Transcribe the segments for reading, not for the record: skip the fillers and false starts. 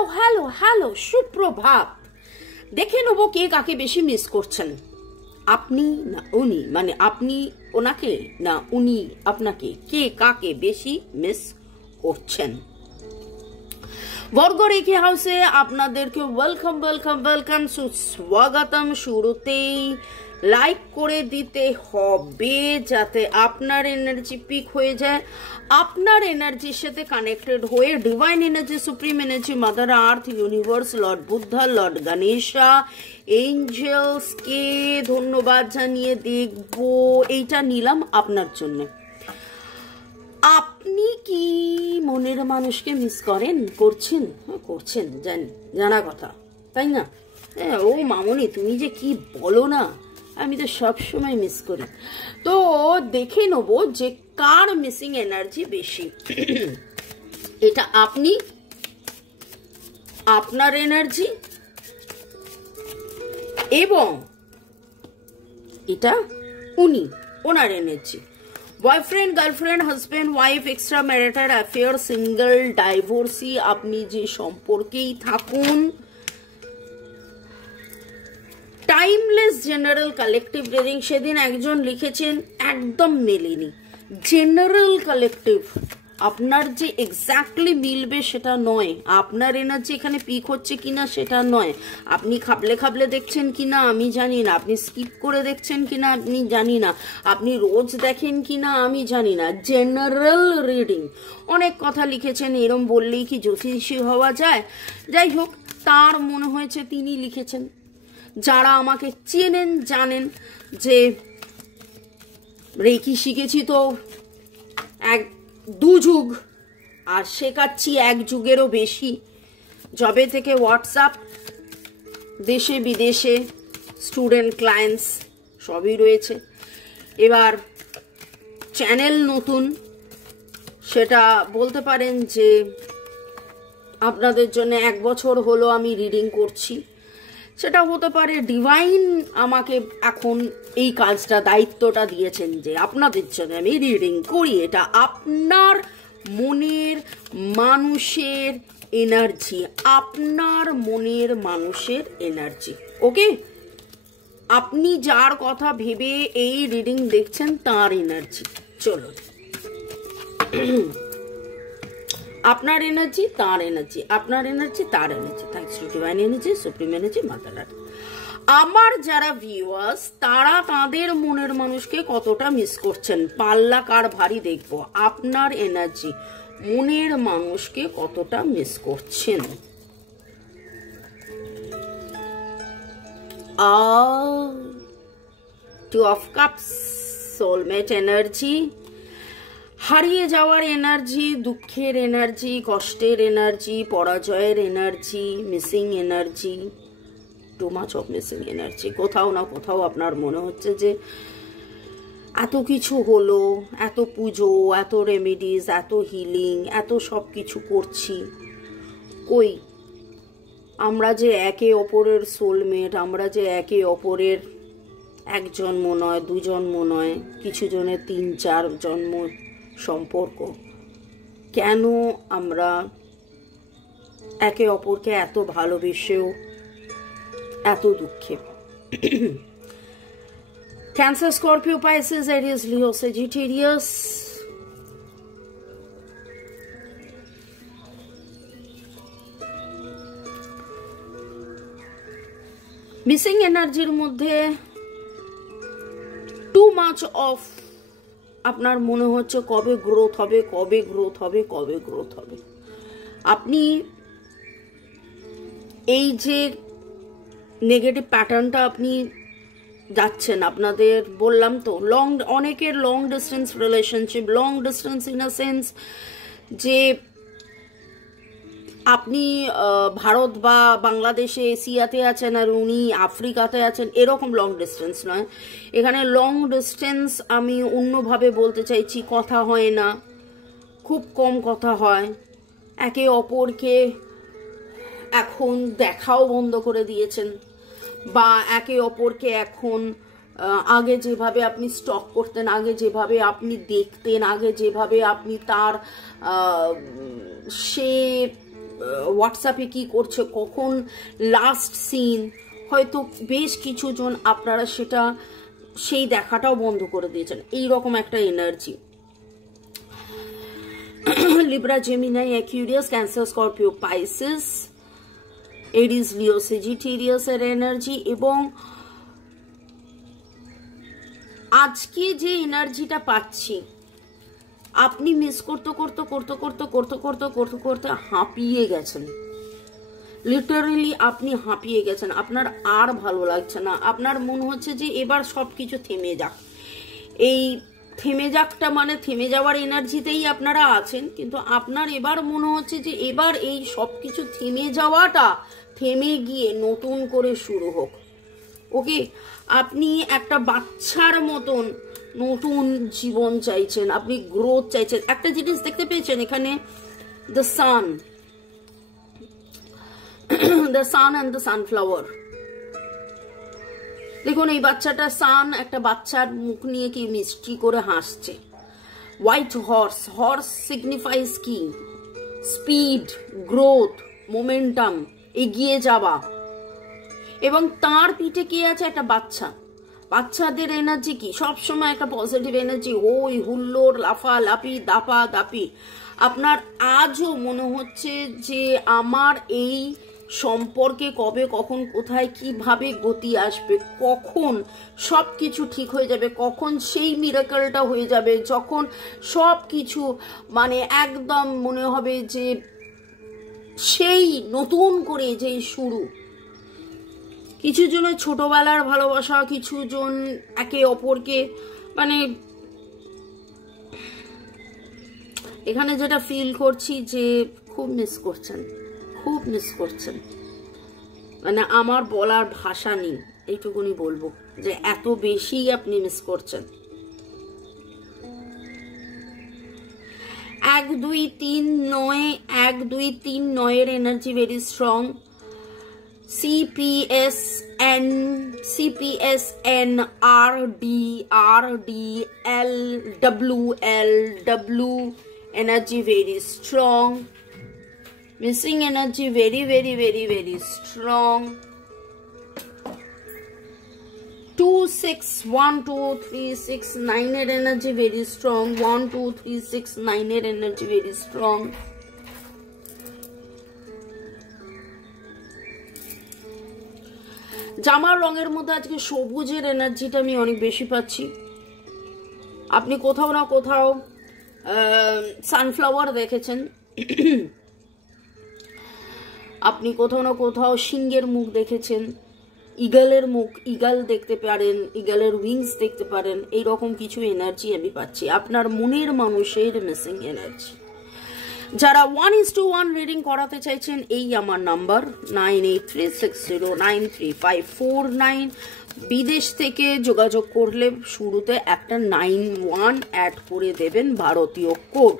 Hello hello hello, সুপ্রভাত। দেখে নেবো কে কাকে বেশি মিস করছেন, আপনি না উনি, মানে আপনি ওনাকে না উনি আপনাকে, কে কাকে বেশি মিস করছেন। বর্গরেখি হাউসে আপনাদেরকে ওয়েলকাম ওয়েলকাম ওয়েলকাম, সুস্বাগতম। শুরুতেই লাইক করে দিতে হবে যাতে আপনার এনার্জি পিক হয়ে যায়, আপনার এনার্জির সাথে কানেক্টেড হয়ে divine energy, supreme energy, mother earth, universe, lord Buddha, lord Ganesha, এঞ্জেলসকে ধন্যবাদ জানিয়ে দেখব। এইটা নিলাম আপনার জন্য। আপনি কি মনের মানুষকে মিস করেন? করছেন? করছেন, জানা কথা, তাই না? ও মামনি, তুমি যে কি বলো না, আমি তো সব সময় মিস করি। তো দেখে নেবো যে কার মিসিং এনার্জি বেশি। এটা আপনি, আপনার এনার্জি, এবং এটা উনি, ওনার energy. Boyfriend, girlfriend, husband, wife, extra marital affair, single, divorcee, আপনি যে সম্পর্কেই থাকুন, টাইমলেস জেনারেল কালেকটিভ রিডিং। সেদিন একজন লিখেছেন একদম মেলেনি, জেনারেল কালেকটিভ। আপনার যে এক্স্যাক্টলি মিলবে সেটা নয়, আপনার এনার্জি এখানে পিক হচ্ছে কিনা সেটা নয়, আপনি খাবলে খাবলে দেখছেন কিনা আমি জানি না, আপনি স্কিপ করে দেখছেন কিনা আপনি জানি না, আপনি রোজ দেখেন কিনা আমি জানি না। General reading. অনেক কথা লিখেছেন, এরম বললেই কি জ্যোতিষী হওয়া যায়? যাই হোক, তার মনে হয়েছে তিনি লিখেছেন। যারা আমাকে চেনেন জানেন যে রেকি শিখেছি তো দু যুগ, আর শেখাচ্ছি এক যুগেরও বেশি। জবে থেকে হোয়াটসঅ্যাপ, দেশে বিদেশে স্টুডেন্ট, ক্লায়েন্টস সবই রয়েছে। এবার চ্যানেল নতুন, সেটা বলতে পারেন যে আপনাদের জন্য 1 বছর হলো আমি রিডিং করছি। সেটা হতে পারে ডিভাইন আমাকে এখন এই কাজটা, দায়িত্বটা দিয়েছেন যে আপনাদের জন্য আমি রিডিং করি। এটা আপনার মনের মানুষের এনার্জি, আপনার মনের মানুষের এনার্জি। ওকে, আপনি যার কথা ভেবে এই রিডিং দেখছেন তার এনার্জি। চলুন, আপনার এনার্জি, তার এনার্জি, আপনার এনার্জি, তার energy. Thanks to divine energy, supreme energy, mother আর্থ। আমার যারা ভিউয়ার্স, তারা তাদের মনের মানুষকে কতটা মিস করছেন, পাল্লা কার ভারী দেখবো। আপনার এনার্জি, মনের মানুষকে কতটা মিস করছেন। Two of cups, soulmate energy, হারিয়ে যাওয়ার এনার্জি, দুঃখের এনার্জি, কষ্টের এনার্জি, পরাজয়ের energy, missing energy, too much of missing energy. কোথাও না কোথাও আপনার মনে হচ্ছে যে এত কিছু হলো, এত পুজো, এত রেমেডিস, এত হিলিং, এত সব কিছু করছি, কই আমরা যে একে অপরের সোলমেট, আমরা যে একে অপরের এক জন্ম নয়, 2 জন্ম নয়, কিছু জনের 3-4 জন্ম সম্পর্ক, কেন আমরা একে অপরকে এত ভালোবেসেও এত দুঃখে। ক্যান্সার, স্করপিও, পাইসিস, এরিয়াস, লিও, সেজিটেরিয়াস। মিসিং এনার্জির মধ্যে টু মাচ অফ, আপনার মনে হচ্ছে কবে গ্রোথ হবে, কবে গ্রোথ হবে, কবে গ্রোথ হবে। আপনি এই যে নেগেটিভ প্যাটার্নটা আপনি যাচ্ছেন, আপনাদের বললাম তো অনেকের long distance relationship, long distance in a sense যে আপনি ভারত বা বাংলাদেশে, এশিয়াতে আছেন আর উনি আফ্রিকাতে আছেন, এরকম লং ডিস্টেন্স নয়। এখানে লং ডিস্টেন্স আমি অন্যভাবে বলতে চাইছি, কথা হয় না, খুব কম কথা হয়, একে অপরকে এখন দেখাও বন্ধ করে দিয়েছেন, বা একে অপরকে এখন আগে যেভাবে আপনি স্টক করতেন, আগে যেভাবে আপনি দেখতেন, আগে যেভাবে আপনি তার সে হোয়াটসঅ্যাপে কি করছে, কখন লাস্ট সিন, হয়তো বেশ কিছু জন আপনারা সেটা সেই দেখাটাও বন্ধ করে দিয়েছেন, এইরকম একটা energy. Libra, Gemini, Aquarius, Cancer, Scorpio, Pisces, Aries, Leo, Sagittarius এর এনার্জি। এবং আজকে যে এনার্জিটা পাচ্ছি, আপনি মিস করতে করতে করতে করতে করতে করতে করতে করতে হাঁপিয়ে গেছেন, লিটারেলি আপনি হাঁপিয়ে গেছেন, আপনার আর ভালো লাগছে না, আপনার মনে হচ্ছে যে এবার সবকিছু থেমে যাক। এই থেমে যাকটা মানে থেমে যাওয়ার এনার্জিতেই আপনারা আছেন, কিন্তু আপনার এবার মনে হচ্ছে যে এবার এই সবকিছু থেমে যাওয়াটা থেমে গিয়ে নতুন করে শুরু হোক। ওকে, আপনি একটা বাচ্চার মতন নতুন জীবন চাইছেন, আপনি গ্রোথ চাইছেন। একটা জিনিস দেখতে পেয়েছেন এখানে, the sun, the sun and the sunflower. দেখুন এই বাচ্চাটা সান, একটা বাচ্চার মুখ নিয়ে কি মিষ্টি করে হাসছে। হোয়াইট হর্স, হর্স সিগনিফাইজ কি? স্পিড, গ্রোথ, মোমেন্টাম, এগিয়ে যাওয়া। এবং তার পিঠে কে আছে? একটা বাচ্চা। বাচ্চাদের এনার্জি কি? সবসময় একটা পজিটিভ এনার্জি, হই হুল্লোড়, লাফালাফি, দাপা দাপি। আপনার আজও মনে হচ্ছে যে আমার এই সম্পর্কে কবে, কখন, কোথায়, কিভাবে গতি আসবে, কখন সব কিছু ঠিক হয়ে যাবে, কখন সেই মিরাকলটা হয়ে যাবে, যখন সব কিছু মানে একদম মনে হবে যে সেই নতুন করে যে শুরু। কিছু জনের ছোটবেলার ভালোবাসা, কিছু জন একে অপরকে মানে এখানে যেটা ফিল করছি যে খুব মিস করছেন, খুব মিস করছেন। মানে আমার বলার ভাষা নেই, এইটুকুনি বলবো যে এত বেশি আপনি মিস করছেন। 1 2 3 9, 1 2 3 9 এর energy very strong. CPSN, CPSN, RD, RD, LWLW energy very strong. Missing energy very very very very strong. 2 6 1 2 3 6 9 এর energy very strong. 1 2 3 6 9 এর energy very strong. জামার রঙের মধ্যে আজকে সবুজের এনার্জিটা আমি অনেক বেশি পাচ্ছি। আপনি কোথাও না কোথাও সানফ্লাওয়ার দেখেছেন, আপনি কোথাও না কোথাও সিংহের মুখ দেখেছেন, ইগলের মুখ, ইগল দেখতে পারেন, ইগলের উইংস দেখতে পারেন। এইরকম কিছু এনার্জি আমি পাচ্ছি আপনার মনের মানুষের মিসিং এনার্জি। যারা 1:1 রিডিং করাতে চাইছেন, এই আমার নাম্বার 9836093549। বিদেশ থেকে যোগাযোগ করলে শুরুতে একটা 91 অ্যাড করে দেবেন, ভারতীয় কোড।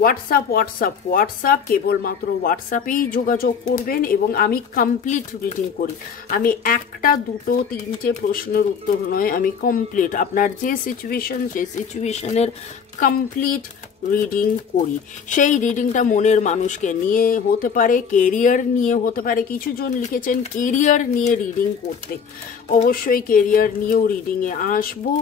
হোয়াটসঅ্যাপ কেবলমাত্র হোয়াটসঅ্যাপেই যোগাযোগ করবেন এবং আমি কমপ্লিট রিডিং করি। আমি একটা দুটো তিনটে প্রশ্নের উত্তর নয়, আমি কমপ্লিট আপনার যে সিচুয়েশন সেই সিচুয়েশনের কমপ্লিট রিডিং করি। সেই রিডিংটা মনের মানুষকে নিয়ে হতে পারে, কেরিয়ার নিয়ে হতে পারে। কিছু জন লিখেছেন কেরিয়ার নিয়ে রিডিং করতে, অবশ্যই কেরিয়ার নিয়েও রিডিংয়ে আসবো।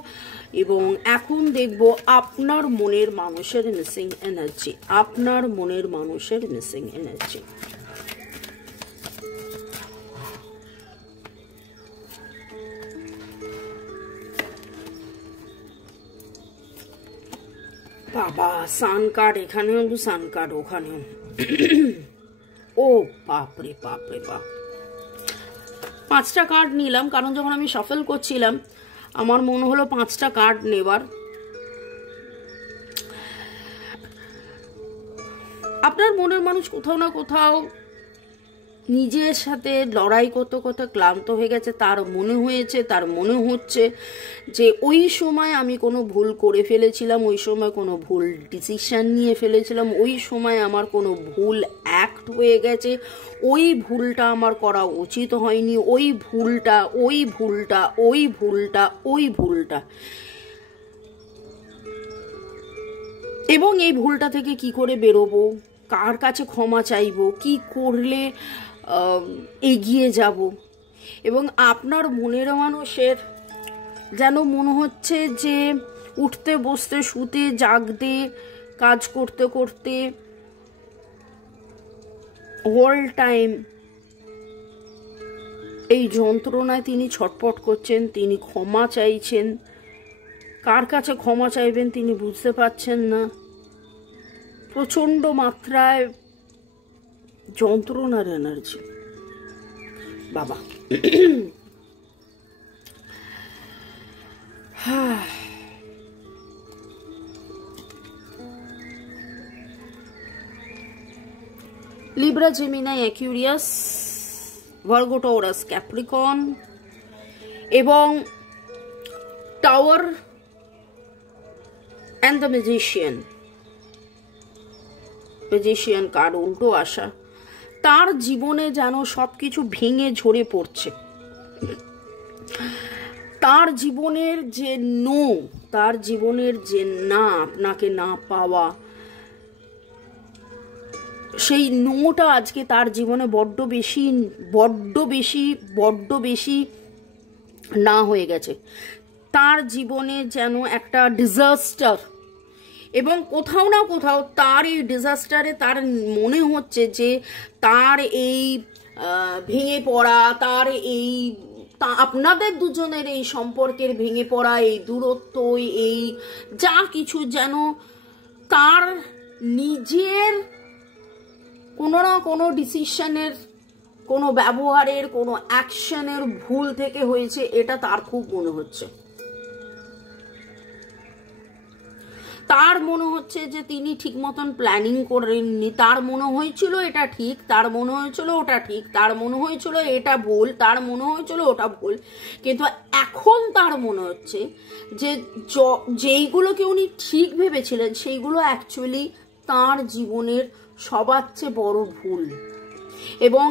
এবং এখন দেখব আপনার মনের মানুষের মিসিং এনার্জি, আপনার মনের মানুষের মিসিং এনার্জি। বাবা, সান কার্ড এখানেও, সান কার্ড ওখানেও। ও বাপরে বাপরে বাপ, 5টা কার্ড নিলাম, কারণ যখন আমি শাফল করছিলাম আমার মনে হলো 5টা কার্ড নেবার। আপনার মনের মানুষ কোথাও না কোথাও নিজের সাথে লড়াই করতে করতে ক্লান্ত হয়ে গেছে। তার মনে হচ্ছে যে ওই সময় আমি কোনো ভুল করে ফেলেছিলাম, ওই সময় কোনো ভুল ডিসিশন নিয়ে ফেলেছিলাম, ওই সময় আমার কোনো ভুল অ্যাক্ট হয়ে গেছে, ওই ভুলটা আমার করা উচিত হয়নি, ওই ভুলটা। এবং এই ভুলটা থেকে কি করে বেরোবো, কার কাছে ক্ষমা চাইব, কি করলে এগিয়ে যাব। এবং আপনার মনের মানুষের যেন মনে হচ্ছে যে উঠতে বসতে শুতে জাগতে কাজ করতে করতে অল টাইম এই যন্ত্রণায় তিনি ছটফট করছেন, তিনি ক্ষমা চাইছেন। কার কাছে ক্ষমা চাইবেন তিনি বুঝতে পারছেন না। প্রচণ্ড মাত্রায় যন্ত্রণার এনার্জি। বাবা Libra, Gemini, Aquarius, Virgo, Taurus, Capricorn এবং tower and the magician card উল্টো আসা। তার জীবনে যেন সবকিছু ভেঙে ঝরে পড়ছে। তার জীবনের যে তার জীবনের যে না, আপনাকে না পাওয়া, সেই নোটা আজকে তার জীবনে বড্ড বেশি না হয়ে গেছে। তার জীবনে যেন একটা ডিজাস্টার, এবং কোথাও না কোথাও তার এই ডিজাস্টারে তার মনে হচ্ছে যে তার এই ভেঙে পড়া, তার এই আপনাদের দুজনের এই সম্পর্কের ভেঙে পড়া, এই দূরত্ব, এই যা কিছু যেন তার নিজের কোনো না কোনো ডিসিশনের, কোনো ব্যবহারের, কোনো অ্যাকশনের ভুল থেকে হয়েছে, এটা তার খুব মনে হচ্ছে। তার মনে হচ্ছে যে তিনি ঠিক মতন প্ল্যানিং করেননি। তার মনে হয়েছিল এটা ঠিক, তার মনে হয়েছিল ওটা ঠিক, তার মনে হয়েছিল এটা ভুল, তার মনে হয়েছিল ওটা ভুল। কিন্তু এখন তার মনে হচ্ছে যে যেইগুলোকে উনি ঠিক ভেবেছিলেন সেইগুলো অ্যাকচুয়ালি তার জীবনের সবার চেয়ে বড় ভুল। এবং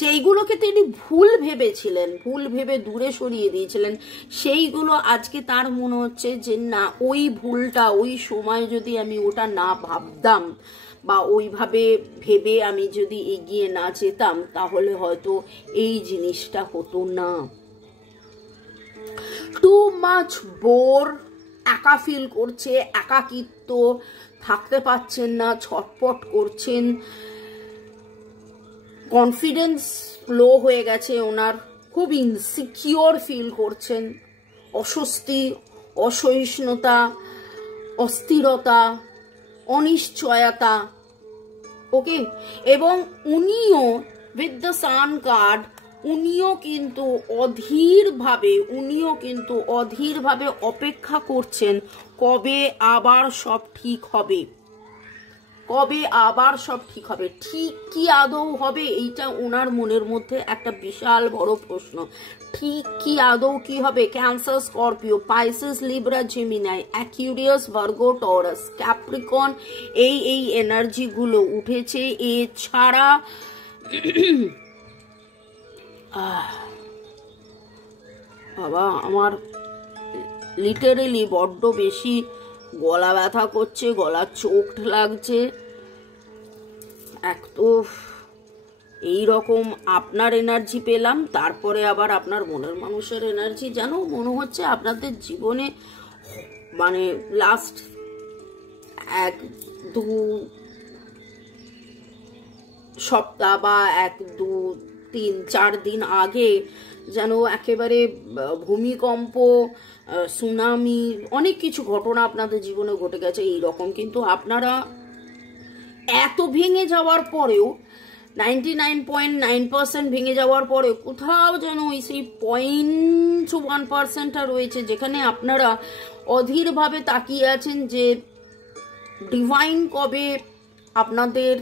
যেইগুলোকে তিনি ভুল ভেবেছিলেন, ভুল ভেবে দূরে সরিয়ে দিয়েছিলেন, সেইগুলো আজকে তার মনে হচ্ছে যে না, ওই ভুলটা, ওই সময় যদি আমি ওটা না ভাবতাম বা ওইভাবে ভেবে আমি যদি এগিয়ে না যেতাম, তাহলে হয়তো এই জিনিসটা হতো না। টু মাচ বোর, একা ফিল করছে, একাকিত্ব, থাকতে পারছেন না, ছটপট করছেন, কনফিডেন্স লো হয়ে গেছে ওনার, খুব ইনসিকিওর ফিল করছেন, অস্বস্তি, অসহিষ্ণুতা, অস্থিরতা, অনিশ্চয়তা। ওকে, এবং উনিও উইথ দ্য সান কার্ড উনিও কিন্তু অধীরভাবে অপেক্ষা করছেন কবে আবার সব ঠিক হবে, কবে আবার সব ঠিক হবে। ঠিক কি আদৌ হবে, এইটা ওনার মনের মধ্যে একটা বিশাল বড় প্রশ্ন। ঠিক কি আদৌ কি হবে? Cancer, Scorpio, Pisces, Libra, Gemini, Aquarius, Virgo, Taurus, Capricorn, এই এনার্জিগুলো উঠেছে। এছাড়া বাবা আমার লিটারেলি বড্ড বেশি গলা ব্যথা করছে, গলা চোখ লাগছে। এক তো এইরকম আপনার এনার্জি পেলাম, তারপরে আবার আপনার মনের মানুষের এনার্জি। যেন মনে হচ্ছে আপনাদের জীবনে মানে লাস্ট 1, 2 সপ্তাহ বা 1, 2, 3, 4 দিন আগে যেন একেবারে ভূমিকম্প, সুনামি, অনেক কিছু ঘটনা আপনাদের জীবনে ঘটে গেছে এইরকম। কিন্তু আপনারা এত ভেঙে যাওয়ার পরেও, 99.9% ভেঙে যাওয়ার পরে কোথাও যেন ওই সেই 0.1%টা রয়েছে, যেখানে আপনারা অধীরভাবে তাকিয়ে আছেন যে ডিভাইন কবে আপনাদের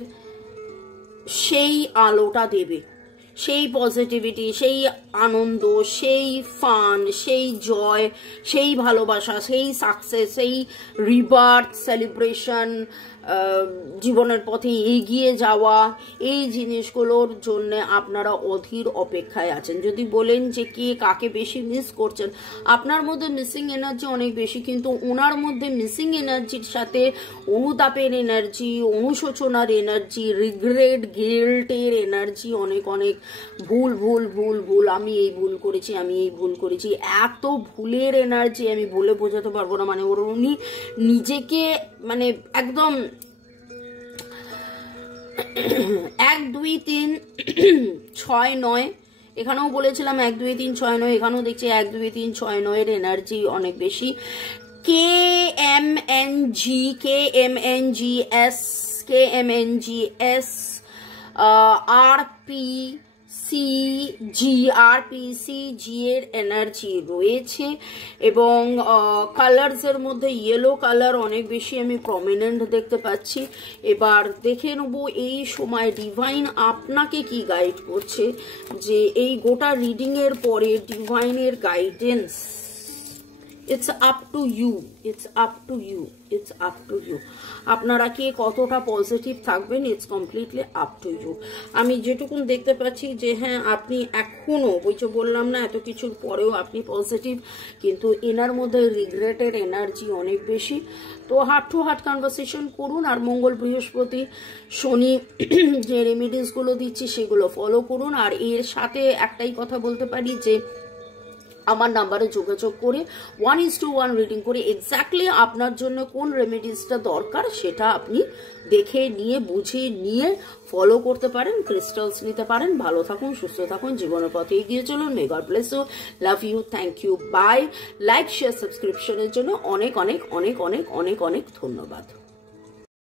সেই আলোটা দেবে, সেই পজিটিভিটি, সেই আনন্দ, সেই ফান, সেই জয়, সেই ভালোবাসা, সেই সাকসেস, সেই রিবার্থ সেলিব্রেশন, জীবনের পথে এগিয়ে যাওয়া, এই জিনিসগুলোর জন্য আপনারা অধীর অপেক্ষায় আছেন। যদি বলেন যে কে কাকে বেশি মিস করছেন, আপনার মধ্যে মিসিং এনার্জি অনেক বেশি, কিন্তু ওনার মধ্যে মিসিং এনার্জির সাথে অনুতাপের এনার্জি, অনুশোচনার এনার্জি, রিগ্রেট, গিল্টের এনার্জি, অনেক অনেক ভুল ভুল ভুল ভুল, আমি এই ভুল করেছি, আমি এই ভুল করেছি, এত ভুলের এনার্জি আমি বলে বোঝাতে পারবো না। মানে উনি নিজেকে মানে একদম 1 2 3 6 9, এখানেও বলেছিলাম 1 2 3 6 9, এখানেও দেখছি 1 2 3 6 9 এর এনার্জি অনেক বেশি। KMNGS RPCG এর এনার্জি রয়েছে, এবং কালার্স এর মধ্যে ইয়েলো কালার অনেক বেশি আমি প্রমিনেন্ট দেখতে পাচ্ছি। এবার দেখে নেব এই সময় ডিভাইন আপনাকে কি গাইড করছে, যে এই গোটা রিডিং এর পরে ডিভাইনের guidance, it's up to you, it's up to you, it's up to you. আপনারা কে কতটা পজিটিভ থাকবেন, it's completely up to you. আমি যেটুকুন দেখতে পাচ্ছি যে হ্যাঁ, আপনি এখনো ওই যে বললাম না, এত কিছুর পরেও আপনি পজিটিভ, কিন্তু এনার মধ্যে রিগ্রেটের এনার্জি অনেক বেশি। তো হার্ট টু হার্ট কনভারসেশন করুন, আর মঙ্গল, বৃহস্পতি, শনি যে রেমিডিসগুলো দিচ্ছি সেগুলো ফলো করুন। আর এর সাথে একটাই কথা বলতে পারি যে আমার নাম্বারে যোগাযোগ করে 1:1 রিডিং করে এক্স্যাক্টলি আপনার জন্য কোন রেমেডিসটা দরকার সেটা আপনি দেখে নিয়ে বুঝে নিয়ে ফলো করতে পারেন, ক্রিস্টালস নিতে পারেন। ভালো থাকুন, সুস্থ থাকুন, জীবনের পথে এগিয়ে চলুন। May God bless you, love you, thank you, bye. Like, share, সাবস্ক্রিপশনের জন্য অনেক অনেক অনেক অনেক অনেক অনেক ধন্যবাদ।